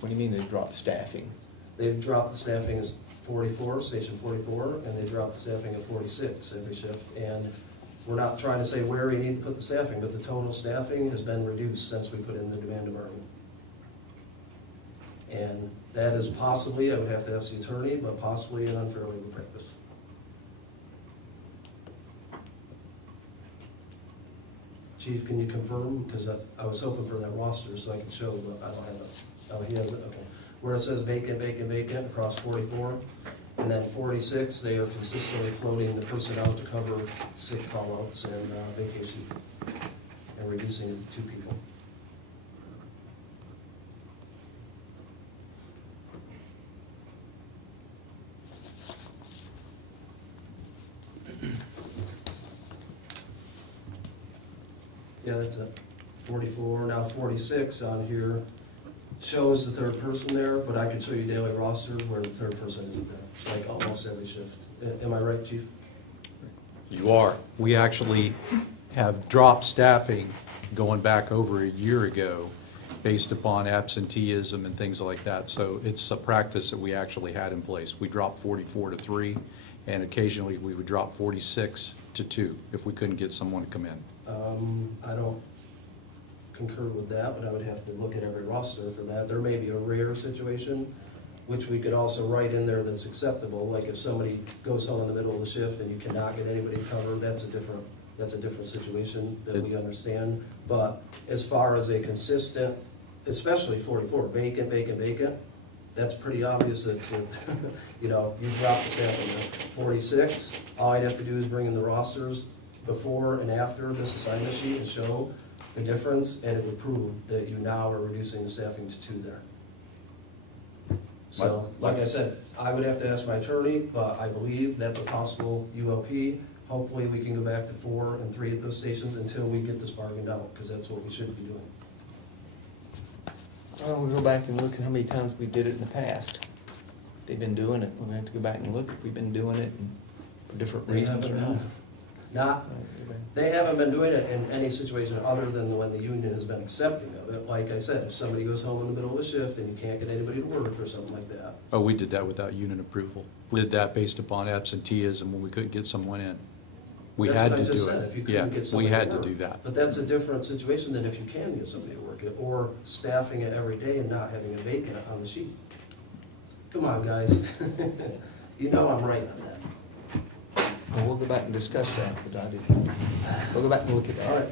What do you mean they dropped staffing? They've dropped the staffing as 44, station 44, and they dropped the staffing at 46 every shift. And we're not trying to say where we need to put the staffing, but the total staffing has been reduced since we put in the demand of Army. And that is possibly, I would have to ask the attorney, but possibly an unfair labor practice. Chief, can you confirm? Because I was hoping for that roster so I could show, but I don't have it. Oh, he has it, okay. Where it says vacant, vacant, vacant across 44, and then 46, they are consistently floating the person out to cover sick call-outs and vacation, and reducing it to 2 people. Yeah, that's it. 44, now 46 on here shows the third person there, but I could show you daily rosters where the third person isn't there, like almost every shift. Am I right, Chief? You are. We actually have dropped staffing going back over a year ago based upon absenteeism and things like that. So it's a practice that we actually had in place. We dropped 44 to 3, and occasionally we would drop 46 to 2 if we couldn't get someone to come in. I don't concur with that, but I would have to look at every roster for that. There may be a rare situation, which we could also write in there that's acceptable, like if somebody goes home in the middle of the shift and you cannot get anybody covered, that's a different situation that we understand. But as far as a consistent, especially 44, vacant, vacant, vacant, that's pretty obvious. It's, you know, you drop the staffing at 46, all I'd have to do is bring in the rosters before and after this assignment sheet and show the difference, and it would prove that you now are reducing the staffing to 2 there. So, like I said, I would have to ask my attorney, but I believe that's a possible ULP. Hopefully, we can go back to 4 and 3 at those stations until we get this bargained out, because that's what we should be doing. Why don't we go back and look at how many times we did it in the past? They've been doing it. We have to go back and look if we've been doing it for different reasons or not. They haven't been doing it in any situation other than when the union has been accepting of it. Like I said, if somebody goes home in the middle of a shift and you can't get anybody to work or something like that. Oh, we did that without union approval. We did that based upon absenteeism when we couldn't get someone in. We That's had what I to just do said, it. if you Yeah, couldn't get we somebody had to to do work. that. But that's a different situation than if you can get somebody to work it, or staffing it every day and not having a vacant on the sheet. Come on, guys. You know I'm right on that. Well, we'll go back and discuss that, but I didn't. We'll go back and look at that. All right.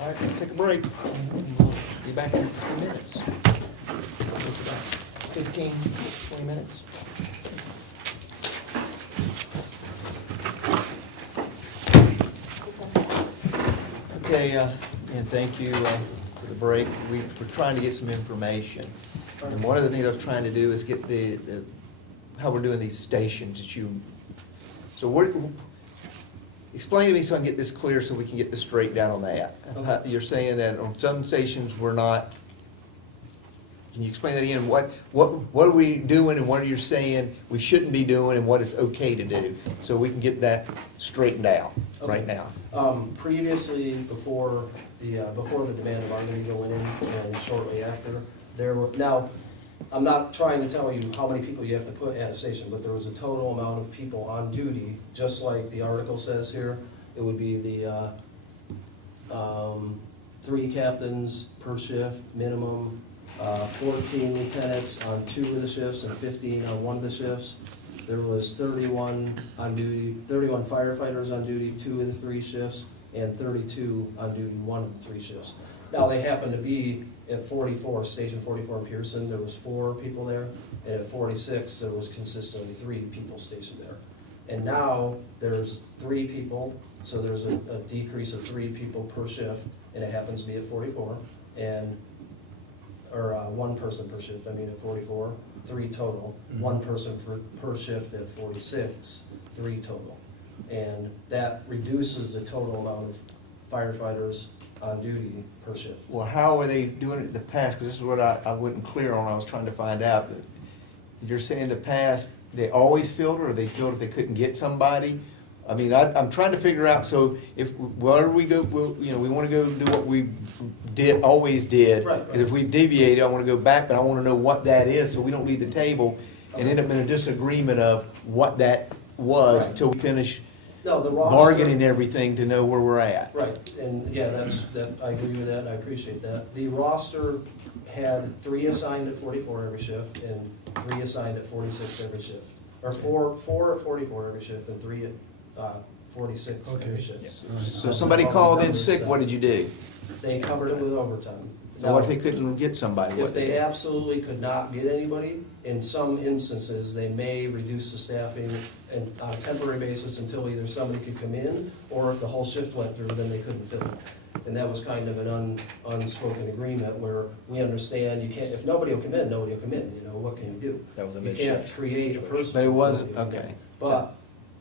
All right, we'll take a break. We'll be back in a few minutes. Just about 15, 20 minutes. Okay, and thank you for the break. We're trying to get some information. And one of the things I was trying to do is get how we're doing these stations that you, so explain to me so I can get this clear so we can get this straightened out on that. Okay. You're saying that on some stations we're not, can you explain that again? What are we doing and what are you saying we shouldn't be doing and what is okay to do? So we can get that straightened out right Okay. now. Previously, before the demand of Army going in and shortly after, there were, now, I'm not trying to tell you how many people you have to put at a station, but there was a total amount of people on duty, just like the article says here. It would be the 3 captains per shift minimum, 14 lieutenants on 2 of the shifts and 15 on 1 of the shifts. There was 31 on duty, 31 firefighters on duty 2 of the 3 shifts, and 32 on duty 1 of the 3 shifts. Now, they happen to be at 44, Station 44 in Pearson, there was 4 people there, and at 46, there was consistently 3 people stationed there. And now, there's 3 people, so there's a decrease of 3 people per shift, and it happens to be at 44, or 1 person per shift, I mean at 44, 3 total. 1 person per shift at 46, 3 total. And that reduces the total amount of firefighters on duty per shift. Well, how are they doing it in the past? Because this is what I wasn't clear on. I was trying to find out. You're saying in the past, they always filled, or they filled if they couldn't get somebody? I mean, I'm trying to figure out, so if, where we go, you know, we wanna go do what we always did. Right. And if we deviate, I wanna go back, but I wanna know what that is, so we don't leave the table and end up in a disagreement of what that was Right. until we finish No, the roster. bargaining everything to know where we're at. Right, and yeah, I agree with that, I appreciate that. The roster had 3 assigned at 44 every shift and 3 assigned at 46 every shift. Or four at 44 every shift and 3 at 46 every Okay. shift. So if somebody called in sick, what did you do? They covered it with overtime. So what if they couldn't get somebody? What If they absolutely could not get anybody, in some instances, they may reduce the staffing on a temporary basis until either somebody could come in, or if the whole shift went through, then they couldn't fill it. And that was kind of an unspoken agreement where we understand you can't, if nobody will come in, nobody will come in, you know, what can you do? That was a You mid-shift can't create a person. But it was, if nobody will come in. okay. But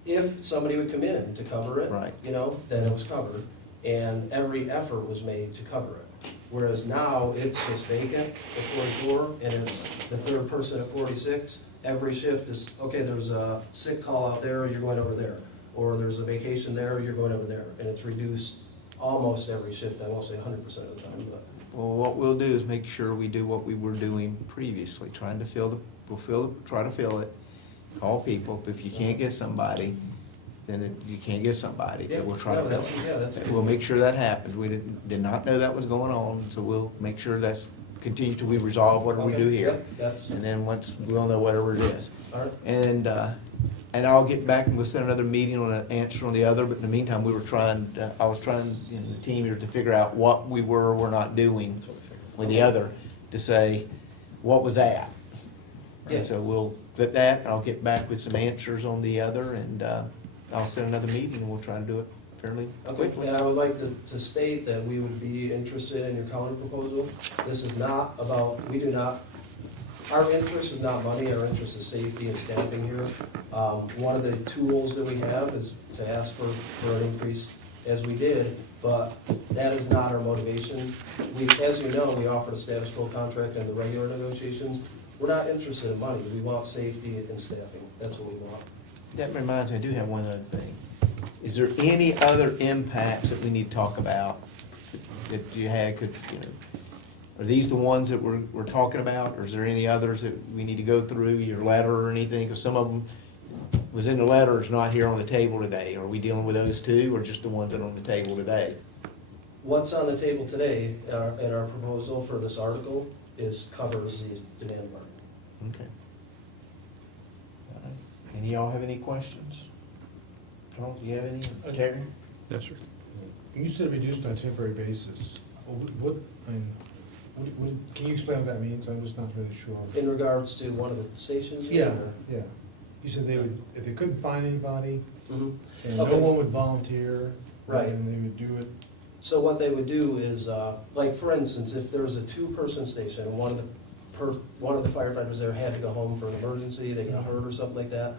if somebody would come in to cover it, Right. you know, then it was covered, and every effort was made to cover it. Whereas now, it's just vacant at 44, and it's the third person at 46. Every shift is, okay, there's a sick call out there, you're going over there. Or there's a vacation there, you're going over there. And it's reduced almost every shift, I won't say 100% of the time, but. Well, what we'll do is make sure we do what we were doing previously, trying to try to fill it, call people. If you can't get somebody, then you can't get somebody, but we'll try to fill it. Yeah, that's. We'll make sure that happens. We did not know that was going on, so we'll make sure that's continue till we resolve whatever we do Okay, here. yep, that's, And then once, we'll know whatever it is. all right. And I'll get back and we'll set another meeting on an answer on the other, but in the meantime, I was trying, you know, the team here to figure out what we were not doing with the other, to say, what was that? Yeah. And so we'll get that, I'll get back with some answers on the other, and I'll set another meeting and we'll try to do it fairly Okay, quickly. and I would like to state that we would be interested in your county proposal. This is not about, our interest is not money, our interest is safety and staffing here. One of the tools that we have is to ask for an increase as we did, but that is not our motivation. As you know, we offered a status quo contract in the regular negotiations. We're not interested in money, we want safety and staffing, that's what we want. That reminds me, I do have one other thing. Is there any other impacts that we need to talk about that you had, are these the ones that we're talking about, or is there any others that we need to go through, your letter or anything? Because some of them was in the letter, is not here on the table today. Are we dealing with those too, or just the ones that are on the table today? What's on the table today in our proposal for this article covers the demand market. Okay. All right. Any of y'all have any questions? Charles, do you have any? Terry? Yes, sir. You said reduced on a temporary basis. Can you explain what that means? I'm just not really sure. In regards to one of the stations? Yeah. You said they would, if they couldn't find anybody, Mhm. and no Okay. one would volunteer, Right. then they would do it. So what they would do is, like, for instance, if there was a 2-person station, and one of the firefighters there had to go home for an emergency, they got hurt or something like that,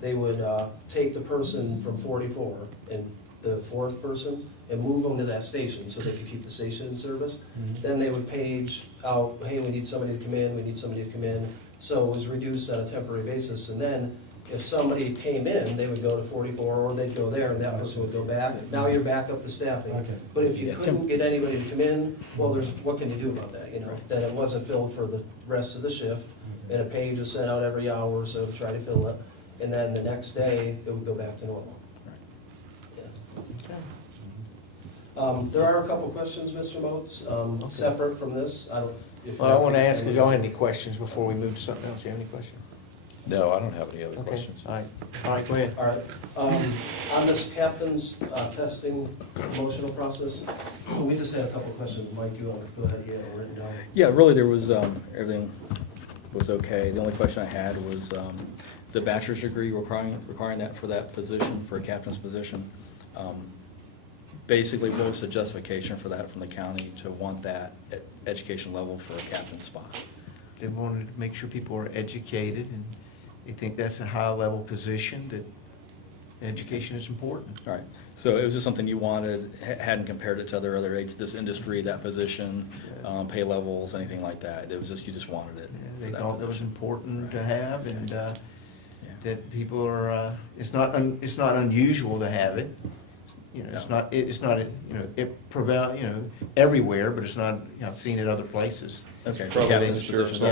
they would take the person from 44 and the 4th person and move them to that station so they could keep the station in service. Then they would page out, hey, we need somebody to come in, we need somebody to come in. So it was reduced on a temporary basis. And then if somebody came in, they would go to 44, or they'd go there, and that person would go back. Now you're back up to staffing. Okay. But if you Yeah, couldn't get anybody to come in, well, what can you do about that, you know? Then it wasn't filled for the rest of the shift, and a page was sent out every hour or so to try to fill it. And then the next day, it would go back to normal. Yeah. There are a couple questions, Mr. Moats, separate from this. Well, I want to ask, if y'all have any questions before we move to something else? You have any questions? No, I don't have any other Okay. questions. All right, go ahead. All right. On this captain's testing promotional process, we just had a couple questions. Mike, you want to go ahead, you have it written down? Yeah, really, there was, everything was okay. The only question I had was the bachelor's degree requiring that for that position, for a captain's position. Basically, what was the justification for that from the county to want that education level for a captain's spot? They wanted to make sure people are educated, and they think that's a high-level position, that education is important. All right, so it was just something you wanted, hadn't compared it to this industry, that position, pay levels, anything like that? It was just, you just wanted it? Yeah, for they that thought that was position. important to have, and Yeah. that people are, it's not unusual to have it. You know, No. it's not, you know, it prevail, you know, everywhere, but it's not, you know, I've seen it other places. Okay, It's the probably captain's sure, position. yeah.